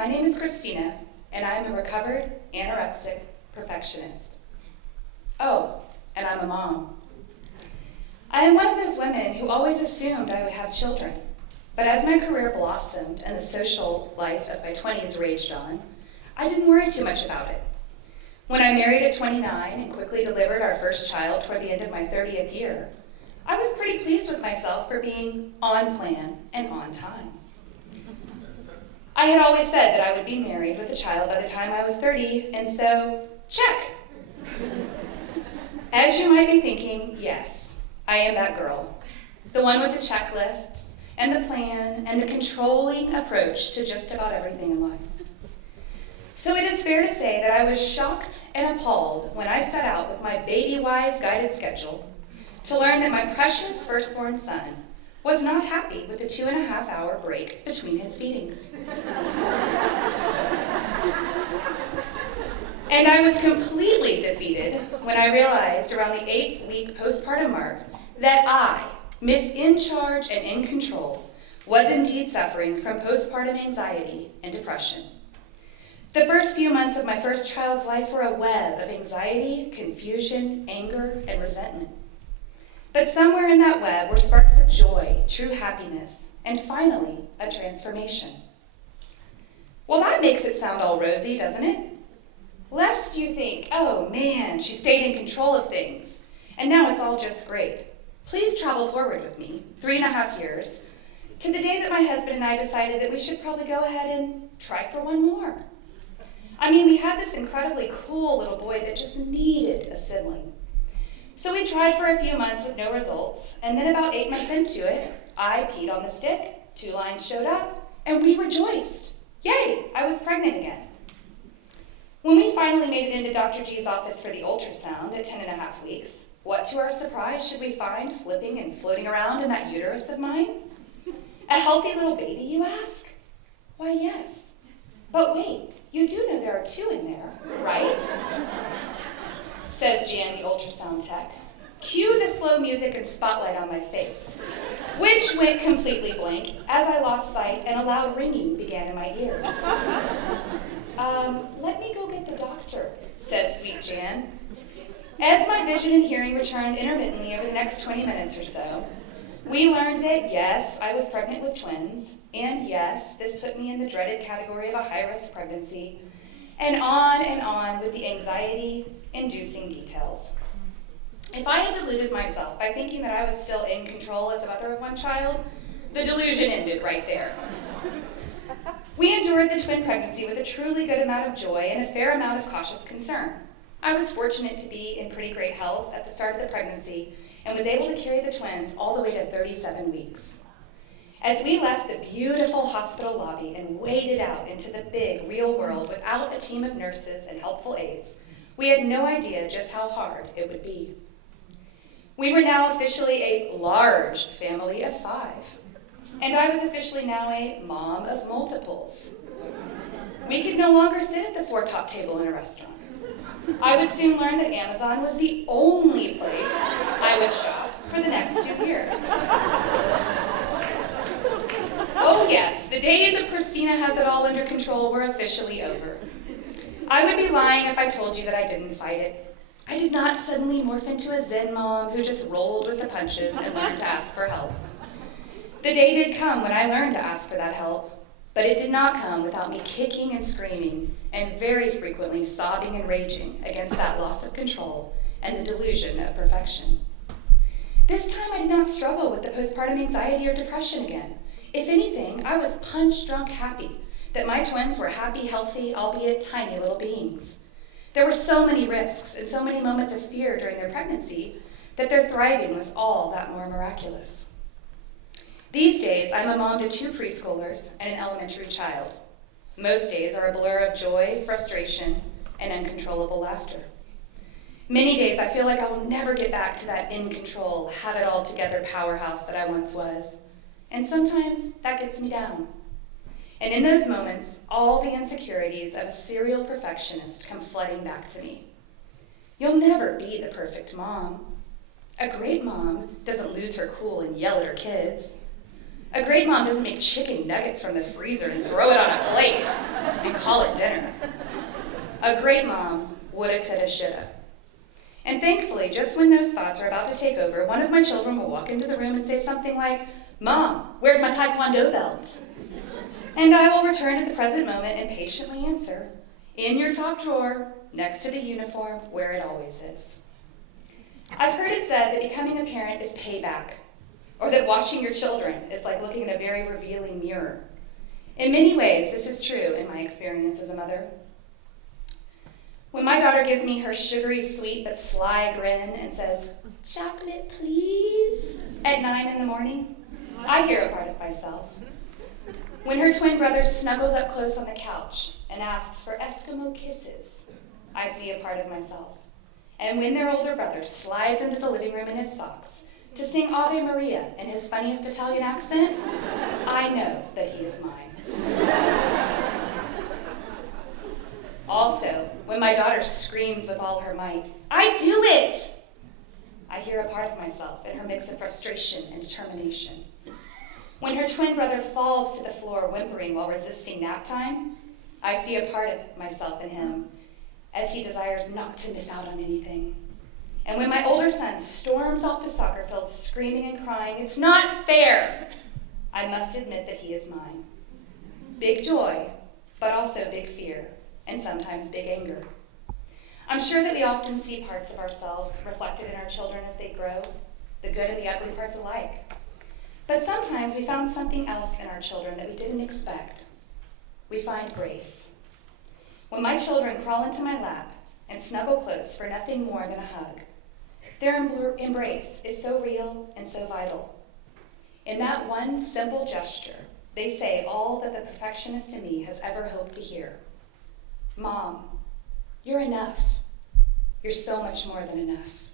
my name is Christina, and I am a recovered anorexic perfectionist. Oh, and I'm a mom. I am one of those women who always assumed I would have children, but as my career blossomed and the social life of my 20s raged on, I didn't worry too much about it. When I married at 29 and quickly delivered our first child toward the end of my 30th year, I was pretty pleased with myself for being on plan and on time. I had always said that I would be married with a child by the time I was 30, and so, check. As you might be thinking, yes, I am that girl, the one with the checklists and the plan and the controlling approach to just about everything in life. So it is fair to say that I was shocked and appalled when I set out with my baby-wise guided schedule to learn that my precious firstborn son was not happy with the 2.5-hour break between his feedings. And I was completely defeated when I realized around the 8-week postpartum mark that I, Miss In Charge and in control, was indeed suffering from postpartum anxiety and depression. The first few months of my first child's life were a web of anxiety, confusion, anger, and resentment. But somewhere in that web were sparks of joy, true happiness, and finally, a transformation. Well, that makes it sound all rosy, doesn't it? Lest you think, oh man, she stayed in control of things, and now it's all just great. Please travel forward with me, 3.5 years, to the day that my husband and I decided that we should probably go ahead and try for one more. I mean, we had this incredibly cool little boy that just needed a sibling. So we tried for a few months with no results, and then about 8 months into it, I peed on the stick, 2 lines showed up, and we rejoiced. Yay, I was pregnant again. When we finally made it into Dr. G's office for the ultrasound at 10.5 weeks, what to our surprise should we find flipping and floating around in that uterus of mine? A healthy little baby, you ask? Why, yes. But wait, you do know there are 2 in there, right? Says Jan, the ultrasound tech. Cue the slow music and spotlight on my face, which went completely blank as I lost sight and a loud ringing began in my ears. Let me go get the doctor, says sweet Jan. As my vision and hearing returned intermittently over the next 20 minutes or so, we learned that yes, I was pregnant with twins, and yes, this put me in the dreaded category of a high-risk pregnancy, and on with the anxiety-inducing details. If I had deluded myself by thinking that I was still in control as a mother of one child, the delusion ended right there. We endured the twin pregnancy with a truly good amount of joy and a fair amount of cautious concern. I was fortunate to be in pretty great health at the start of the pregnancy and was able to carry the twins all the way to 37 weeks. As we left the beautiful hospital lobby and waded out into the big, real world without a team of nurses and helpful aides, we had no idea just how hard it would be. We were now officially a large family of 5, and I was officially now a mom of multiples. We could no longer sit at the 4-top table in a restaurant. I would soon learn that Amazon was the only place I would shop for the next 2 years. Oh yes, the days of Christina has it all under control were officially over. I would be lying if I told you that I didn't fight it. I did not suddenly morph into a Zen mom who just rolled with the punches and learned to ask for help. The day did come when I learned to ask for that help, but it did not come without me kicking and screaming and very frequently sobbing and raging against that loss of control and the delusion of perfection. This time I did not struggle with the postpartum anxiety or depression again. If anything, I was punch-drunk happy that my twins were happy, healthy, albeit tiny little beings. There were so many risks and so many moments of fear during their pregnancy that their thriving was all that more miraculous. These days, I'm a mom to 2 preschoolers and an elementary child. Most days are a blur of joy, frustration, and uncontrollable laughter. Many days I feel like I will never get back to that in-control, have-it-all-together powerhouse that I once was. And sometimes that gets me down. And in those moments, all the insecurities of a serial perfectionist come flooding back to me. You'll never be the perfect mom. A great mom doesn't lose her cool and yell at her kids. A great mom doesn't make chicken nuggets from the freezer and throw it on a plate and call it dinner. A great mom woulda, coulda, shoulda. And thankfully, just when those thoughts are about to take over, one of my children will walk into the room and say something like, "Mom, where's my Taekwondo belt?" And I will return at the present moment and patiently answer, "In your top drawer, next to the uniform, where it always is." I've heard it said that becoming a parent is payback, or that watching your children is like looking in a very revealing mirror. In many ways, this is true in my experience as a mother. When my daughter gives me her sugary sweet but sly grin and says, "Chocolate, please," at 9 in the morning, I hear a part of myself. When her twin brother snuggles up close on the couch and asks for Eskimo kisses, I see a part of myself. And when their older brother slides into the living room in his socks to sing Ave Maria in his funniest Italian accent, I know that he is mine. Also, when my daughter screams with all her might, "I do it!" I hear a part of myself in her mix of frustration and determination. When her twin brother falls to the floor whimpering while resisting nap time, I see a part of myself in him as he desires not to miss out on anything. And when my older son storms off the soccer field screaming and crying, "It's not fair," I must admit that he is mine. Big joy, but also big fear, and sometimes big anger. I'm sure that we often see parts of ourselves reflected in our children as they grow, the good and the ugly parts alike. But sometimes we found something else in our children that we didn't expect. We find grace. When my children crawl into my lap and snuggle close for nothing more than a hug, their embrace is so real and so vital. In that one simple gesture, they say all that the perfectionist in me has ever hoped to hear. "Mom, you're enough. You're so much more than enough."